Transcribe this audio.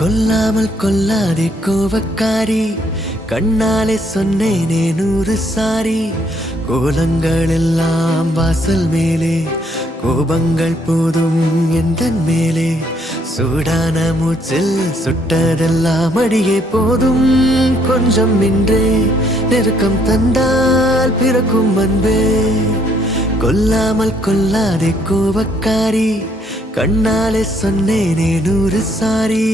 கொல்லாமல் கொல்லாதே கோபக்காரி, கண்ணாலே சொன்னேனே 100 சாரி. கோலங்கள் எல்லாம் வாசல் மேலே, கோபங்கள் போதும் எந்தன் மேலே. சூடான மூச்சில் சுட்டதெல்லாம் அடியே போதும். கொஞ்சம் இன்றே நெருக்கம் தந்தால் பிறக்கும் அன்பே. கொல்லாமல் கொல்லாதே கோபக்காரி, கண்ணாலே சொன்னேனே 100 சாரி.